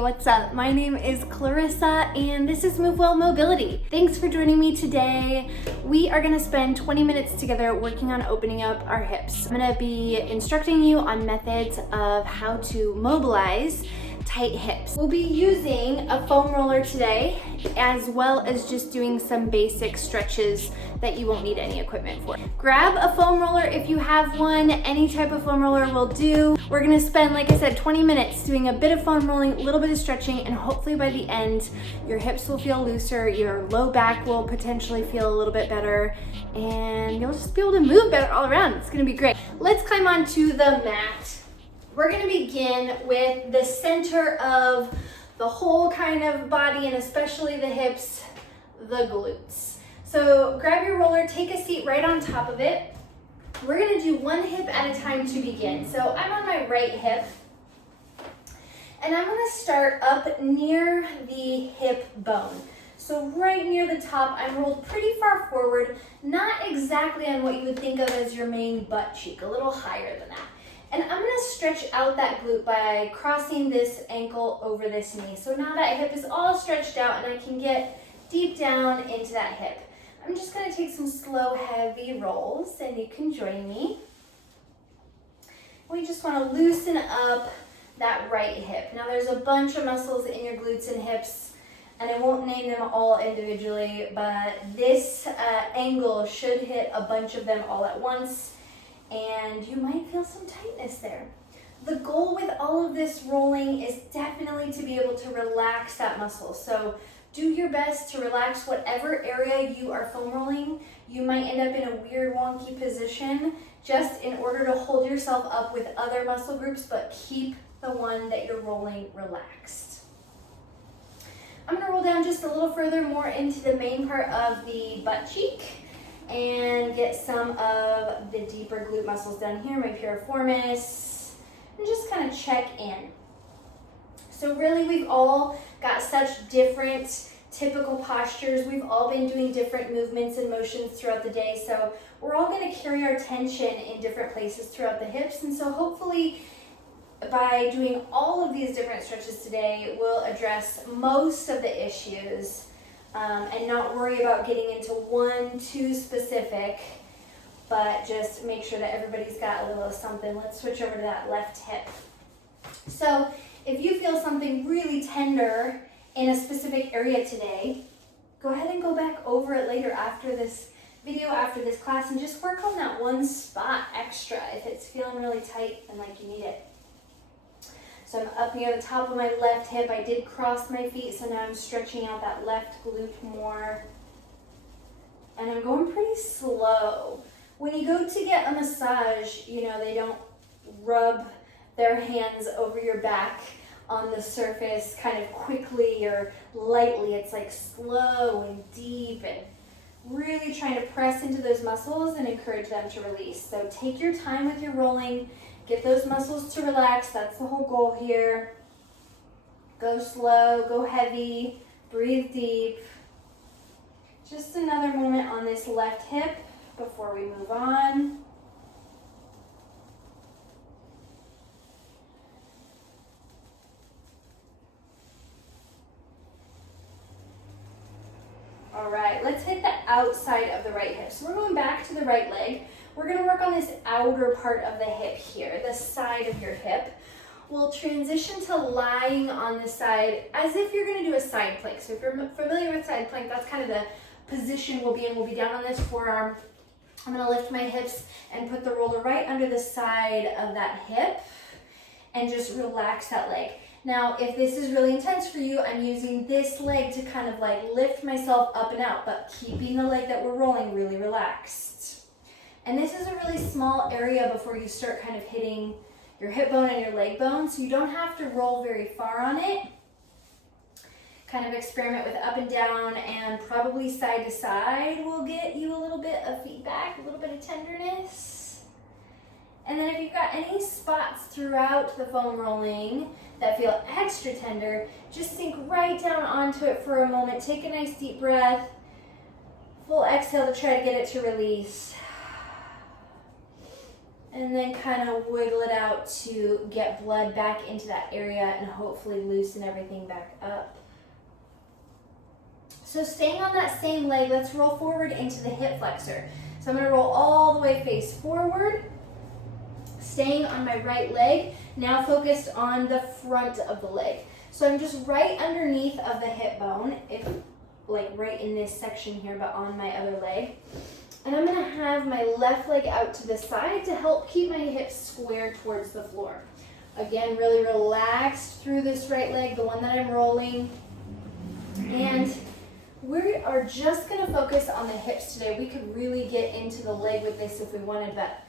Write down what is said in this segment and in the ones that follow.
what's up? My name is Clarissa and this is Move Well Mobility. Thanks for joining me today. We are gonna spend 20 minutes together working on opening up our hips. I'm gonna be instructing you on methods of how to mobilize tight hips. We'll be using a foam roller today, as well as just doing some basic stretches that you won't need any equipment for. Grab a foam roller if you have one. Any type of foam roller will do. We're gonna spend, like I said, 20 minutes doing a bit of foam rolling, a little bit of stretching, and hopefully by the end, your hips will feel looser, your low back will potentially feel a little bit better, and you'll just be able to move better all around. It's gonna be great. Let's climb onto the mat. We're gonna begin with the center of the whole kind of body, and especially the hips, the glutes. So grab your roller, take a seat right on top of it. We're gonna do one hip at a time to begin. So I'm on my right hip, and I'm gonna start up near the hip bone. So right near the top, I'm rolled pretty far forward, not exactly on what you would think of as your main butt cheek, a little higher than that. And I'm gonna stretch out that glute by crossing this ankle over this knee. So now that hip is all stretched out and I can get deep down into that hip. I'm just gonna take some slow, heavy rolls, and you can join me. We just wanna loosen up that right hip. Now there's a bunch of muscles in your glutes and hips, and I won't name them all individually, but this angle should hit a bunch of them all at once, and you might feel some tightness there. The goal with all of this rolling is definitely to be able to relax that muscle. So do your best to relax whatever area you are foam rolling. You might end up in a weird wonky position just in order to hold yourself up with other muscle groups, but keep the one that you're rolling relaxed. I'm gonna roll down just a little further, more into the main part of the butt cheek, and get some of the deeper glute muscles down here, my piriformis, and just kind of check in. So really, we've all got such different typical postures. We've all been doing different movements and motions throughout the day, so we're all gonna carry our tension in different places throughout the hips, and so hopefully by doing all of these different stretches today, we'll address most of the issues and not worry about getting into one too specific, but just make sure that everybody's got a little of something. Let's switch over to that left hip. So if you feel something really tender in a specific area today, go ahead and go back over it later after this video, after this class, and just work on that one spot extra if it's feeling really tight and like you need it. So I'm up near the top of my left hip. I did cross my feet, so now I'm stretching out that left glute more. And I'm going pretty slow. When you go to get a massage, you know, they don't rub their hands over your back on the surface kind of quickly or lightly. It's like slow and deep, and really trying to press into those muscles and encourage them to release. So take your time with your rolling. Get those muscles to relax. That's the whole goal here. Go slow, go heavy, breathe deep. Just another moment on this left hip before we move on. All right, let's hit the outside of the right hip. So we're going back to the right leg. We're gonna work on this outer part of the hip here, the side of your hip. We'll transition to lying on the side as if you're gonna do a side plank. So if you're familiar with side plank, that's kind of the position we'll be in. We'll be down on this forearm. I'm gonna lift my hips and put the roller right under the side of that hip and just relax that leg. Now, if this is really intense for you, I'm using this leg to kind of like lift myself up and out, but keeping the leg that we're rolling really relaxed. And this is a really small area before you start kind of hitting your hip bone and your leg bone, so you don't have to roll very far on it. Kind of experiment with up and down, and probably side to side will get you a little bit of feedback, a little bit of tenderness. And then if you've got any spots throughout the foam rolling that feel extra tender, just sink right down onto it for a moment. Take a nice deep breath. Full exhale to try to get it to release. And then kind of wiggle it out to get blood back into that area and hopefully loosen everything back up. So staying on that same leg, let's roll forward into the hip flexor. So I'm gonna roll all the way face forward, staying on my right leg, now focused on the front of the leg. So I'm just right underneath of the hip bone, like right in this section here, but on my other leg. And I'm gonna have my left leg out to the side to help keep my hips square towards the floor. Again, really relaxed through this right leg, the one that I'm rolling. And we are just gonna focus on the hips today. We could really get into the leg with this if we wanted, but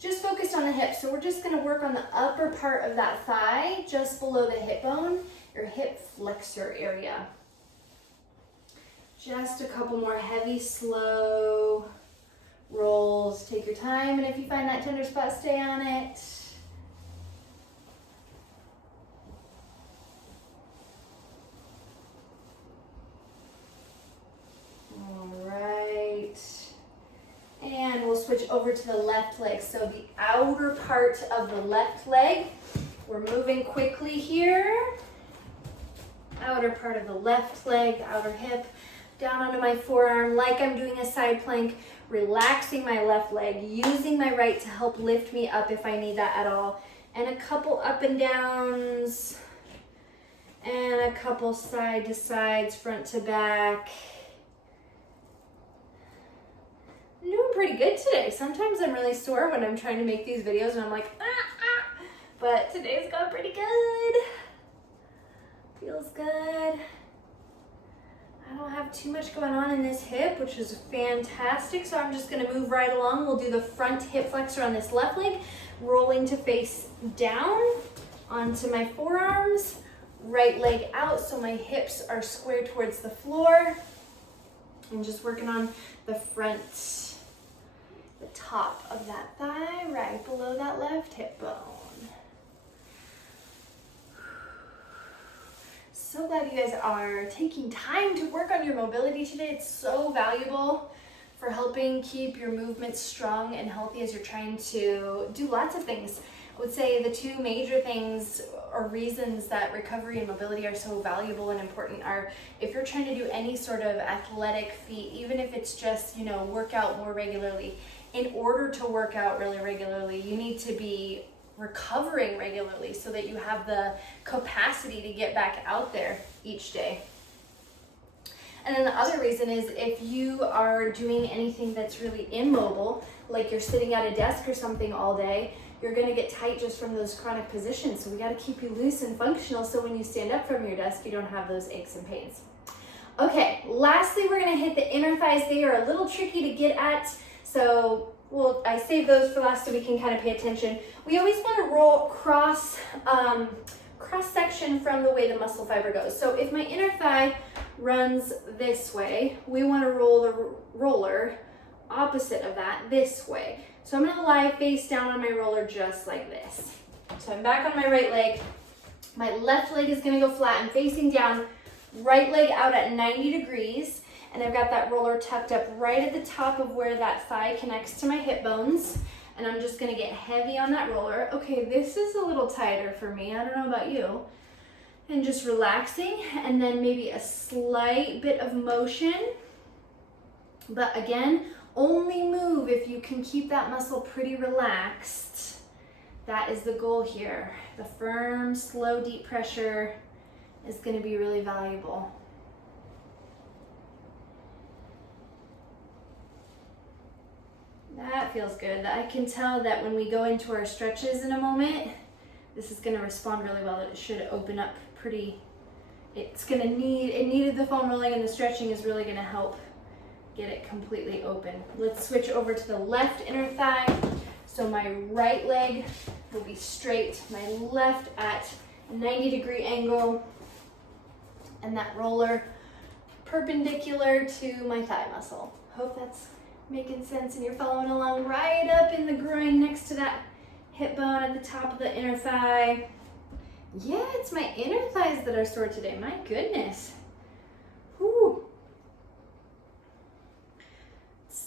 just focused on the hips. So we're just gonna work on the upper part of that thigh, just below the hip bone, your hip flexor area. Just a couple more heavy, slow rolls. Take your time, and if you find that tender spot, stay on it. And we'll switch over to the left leg. So the outer part of the left leg, we're moving quickly here. Outer part of the left leg, outer hip, down onto my forearm like I'm doing a side plank, relaxing my left leg, using my right to help lift me up if I need that at all. And a couple up and downs, and a couple side to sides, front to back. I'm doing pretty good today. Sometimes I'm really sore when I'm trying to make these videos and I'm like, but today's gone pretty good. Feels good. I don't have too much going on in this hip, which is fantastic. So I'm just gonna move right along. We'll do the front hip flexor on this left leg, rolling to face down onto my forearms, right leg out so my hips are square towards the floor. I'm just working on the front, the top of that thigh, right below that left hip bone. So glad you guys are taking time to work on your mobility today. It's so valuable for helping keep your movements strong and healthy as you're trying to do lots of things. I would say the two major things or reasons that recovery and mobility are so valuable and important are if you're trying to do any sort of athletic feat, even if it's just, work out more regularly. In order to work out really regularly, you need to be recovering regularly so that you have the capacity to get back out there each day. And then the other reason is if you are doing anything that's really immobile, like you're sitting at a desk or something all day, you're gonna get tight just from those chronic positions. So we gotta keep you loose and functional so when you stand up from your desk, you don't have those aches and pains. Okay, lastly, we're gonna hit the inner thighs. They are a little tricky to get at, so I save those for last so we can kind of pay attention. We always wanna roll cross section from the way the muscle fiber goes. So if my inner thigh runs this way, we wanna roll the roller opposite of that this way. So I'm gonna lie face down on my roller just like this. So I'm back on my right leg. My left leg is gonna go flat and facing down, right leg out at 90 degrees. And I've got that roller tucked up right at the top of where that thigh connects to my hip bones. And I'm just gonna get heavy on that roller. Okay, this is a little tighter for me. I don't know about you. And just relaxing, and then maybe a slight bit of motion. But again, only move if you can keep that muscle pretty relaxed. That is the goal here. The firm, slow, deep pressure is gonna be really valuable. That feels good. I can tell that when we go into our stretches in a moment, this is gonna respond really well. It should open up pretty, it needed the foam rolling, and the stretching is really gonna help get it completely open. Let's switch over to the left inner thigh. So my right leg will be straight, my left at a 90-degree angle, and that roller perpendicular to my thigh muscle. Hope that's making sense and you're following along. Right up in the groin next to that hip bone at the top of the inner thigh. Yeah, it's my inner thighs that are sore today. My goodness. Whew.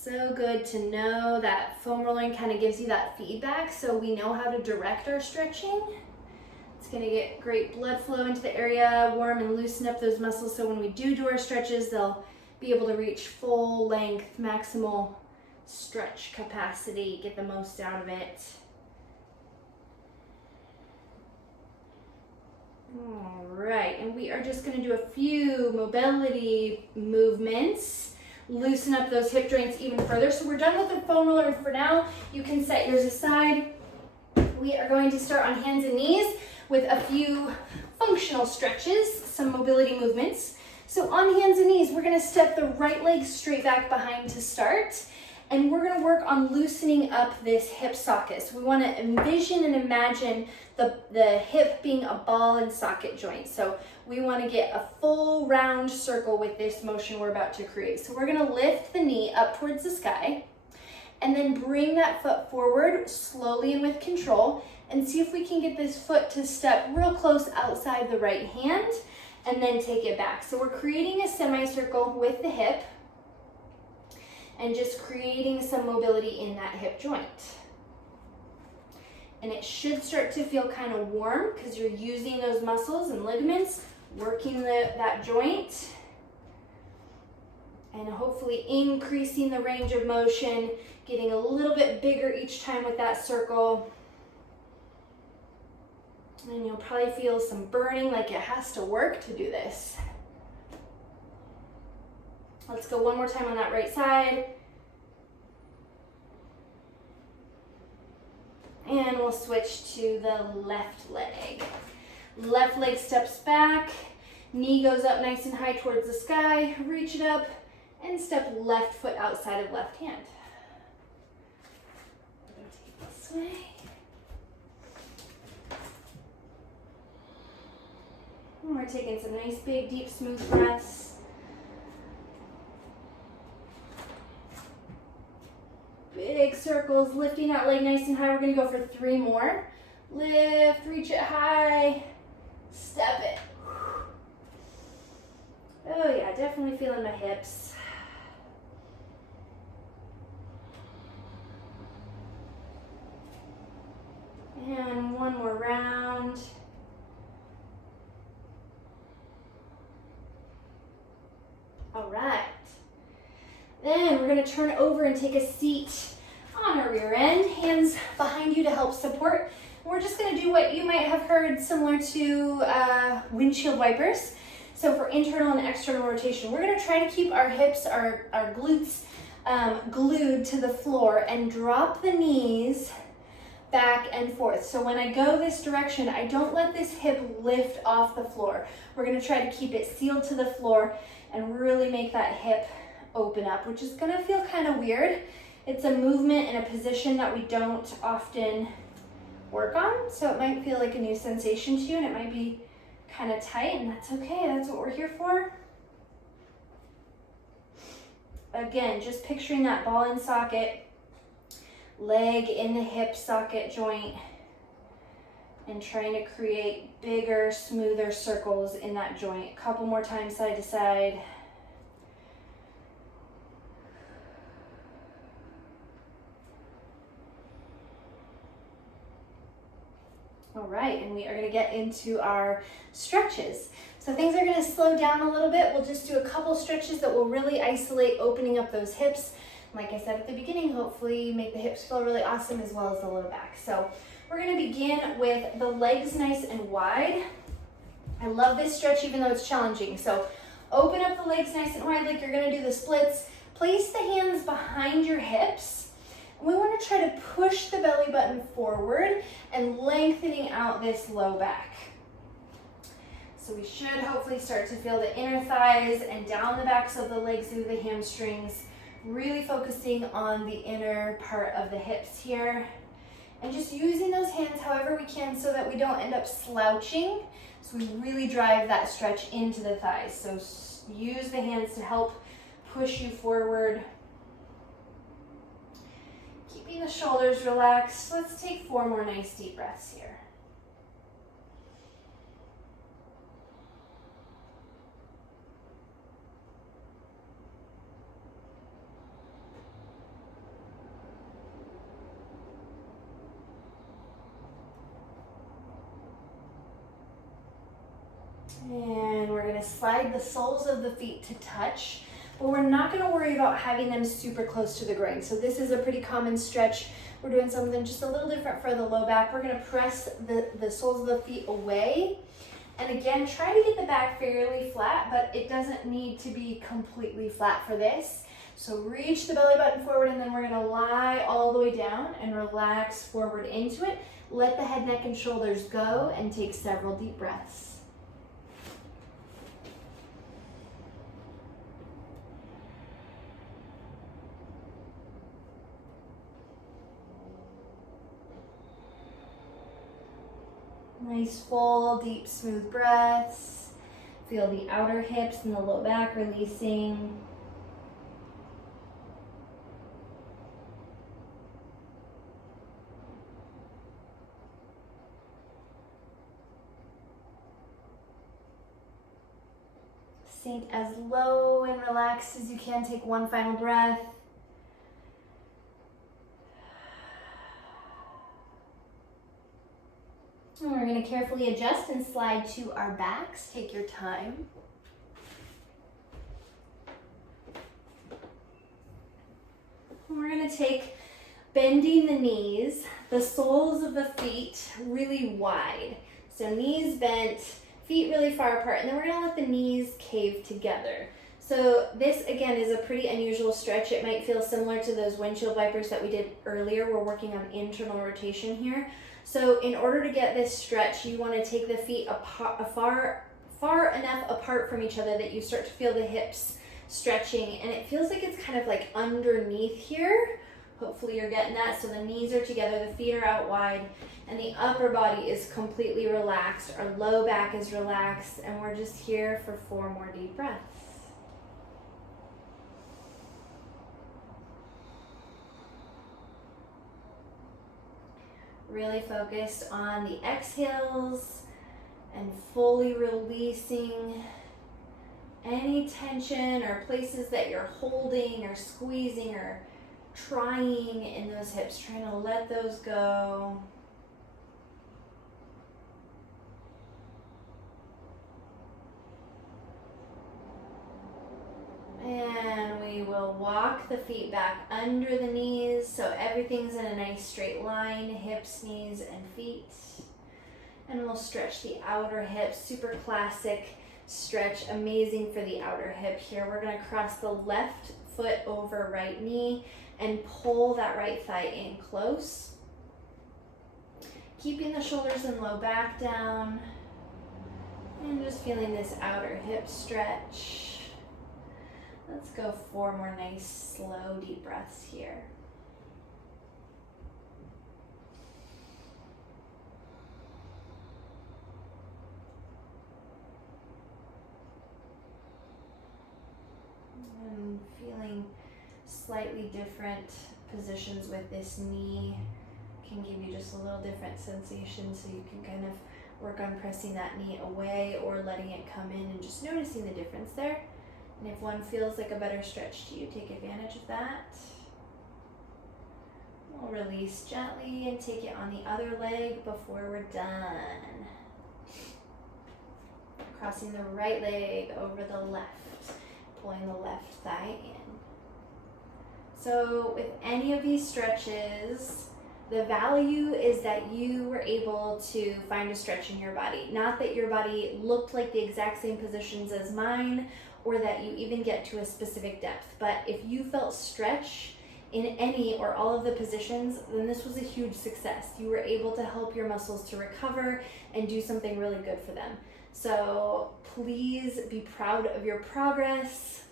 So good to know that foam rolling kind of gives you that feedback so we know how to direct our stretching. It's gonna get great blood flow into the area, warm and loosen up those muscles so when we do our stretches, they'll be able to reach full length, maximal stretch capacity, get the most out of it. All right, and we are just gonna do a few mobility movements, loosen up those hip joints even further. So we're done with the foam roller for now. You can set yours aside. We are going to start on hands and knees with a few functional stretches, some mobility movements. So on hands and knees, we're gonna step the right leg straight back behind to start, and we're gonna work on loosening up this hip socket. So we wanna envision and imagine the hip being a ball and socket joint. So we wanna get a full round circle with this motion we're about to create. So we're gonna lift the knee up towards the sky, and then bring that foot forward slowly and with control, and see if we can get this foot to step real close outside the right hand, and then take it back. So we're creating a semicircle with the hip, and just creating some mobility in that hip joint. And it should start to feel kind of warm because you're using those muscles and ligaments, working that joint, and hopefully increasing the range of motion, getting a little bit bigger each time with that circle. And you'll probably feel some burning, like it has to work to do this. Let's go one more time on that right side. And we'll switch to the left leg. Left leg steps back, knee goes up nice and high towards the sky, reach it up, and step left foot outside of left hand. Take this way. And we're taking some nice, big, deep, smooth breaths. Big circles, lifting that leg nice and high. We're gonna go for 3 more. Lift, reach it high, step it. Oh yeah, definitely feeling my hips. And one more round. All right. Then we're gonna turn over and take a seat on our rear end, hands behind you to help support. We're just gonna do what you might have heard similar to windshield wipers. So for internal and external rotation, we're gonna try to keep our hips, our glutes glued to the floor and drop the knees back and forth. So when I go this direction, I don't let this hip lift off the floor. We're gonna try to keep it sealed to the floor and really make that hip open up, which is gonna feel kind of weird. It's a movement and a position that we don't often work on, so it might feel like a new sensation to you, and it might be kind of tight, and that's okay. That's what we're here for. Again, just picturing that ball and socket, leg in the hip socket joint, and trying to create bigger, smoother circles in that joint. A couple more times side to side. All right, and we are gonna get into our stretches. So things are gonna slow down a little bit. We'll just do a couple stretches that will really isolate opening up those hips. Like I said at the beginning, hopefully make the hips feel really awesome as well as the low back. So we're gonna begin with the legs nice and wide. I love this stretch even though it's challenging. So open up the legs nice and wide like you're gonna do the splits. Place the hands behind your hips. We want to try to push the belly button forward and lengthening out this low back. So we should hopefully start to feel the inner thighs and down the backs of the legs through the hamstrings, really focusing on the inner part of the hips here. And just using those hands however we can so that we don't end up slouching. So we really drive that stretch into the thighs. So use the hands to help push you forward. Keeping the shoulders relaxed. Let's take 4 more nice deep breaths here. And we're gonna slide the soles of the feet to touch, but we're not gonna worry about having them super close to the groin. So this is a pretty common stretch. We're doing something just a little different for the low back. We're gonna press the soles of the feet away. And again, try to get the back fairly flat, but it doesn't need to be completely flat for this. So reach the belly button forward, and then we're gonna lie all the way down and relax forward into it. Let the head, neck, and shoulders go and take several deep breaths. Nice, full, deep, smooth breaths. Feel the outer hips and the low back releasing. Sink as low and relaxed as you can. Take one final breath. And we're going to carefully adjust and slide to our backs. Take your time. And we're going to take bending the knees, the soles of the feet really wide. So knees bent, feet really far apart, and then we're going to let the knees cave together. So this, again, is a pretty unusual stretch. It might feel similar to those windshield wipers that we did earlier. We're working on internal rotation here. So in order to get this stretch, you want to take the feet far enough apart from each other that you start to feel the hips stretching, and it feels like it's kind of like underneath here. Hopefully you're getting that. So the knees are together, the feet are out wide, and the upper body is completely relaxed. Our low back is relaxed, and we're just here for 4 more deep breaths. Really focused on the exhales and fully releasing any tension or places that you're holding or squeezing or trying in those hips, trying to let those go. And we will walk the feet back under the knees so everything's in a nice straight line, hips, knees, and feet. And we'll stretch the outer hips, super classic stretch, amazing for the outer hip here. We're gonna cross the left foot over right knee and pull that right thigh in close. Keeping the shoulders and low back down. And just feeling this outer hip stretch. Let's go 4 more nice, slow, deep breaths here. And feeling slightly different positions with this knee can give you just a little different sensation, so you can kind of work on pressing that knee away or letting it come in and just noticing the difference there. And if one feels like a better stretch to you, take advantage of that. We'll release gently and take it on the other leg before we're done. Crossing the right leg over the left, pulling the left thigh in. So with any of these stretches, the value is that you were able to find a stretch in your body. Not that your body looked like the exact same positions as mine, or that you even get to a specific depth. But if you felt stretch in any or all of the positions, then this was a huge success. You were able to help your muscles to recover and do something really good for them. So please be proud of your progress.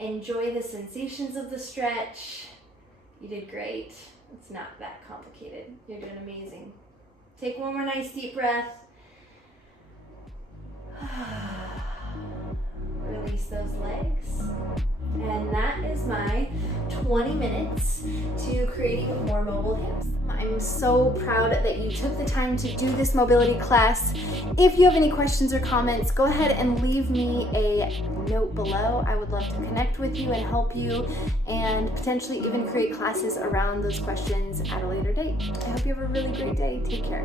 Enjoy the sensations of the stretch. You did great. It's not that complicated. You're doing amazing. Take one more nice deep breath. Release those legs. And that is my 20 minutes to creating more mobile hips. I'm so proud that you took the time to do this mobility class. If you have any questions or comments, go ahead and leave me a note below. I would love to connect with you and help you, and potentially even create classes around those questions at a later date. I hope you have a really great day. Take care.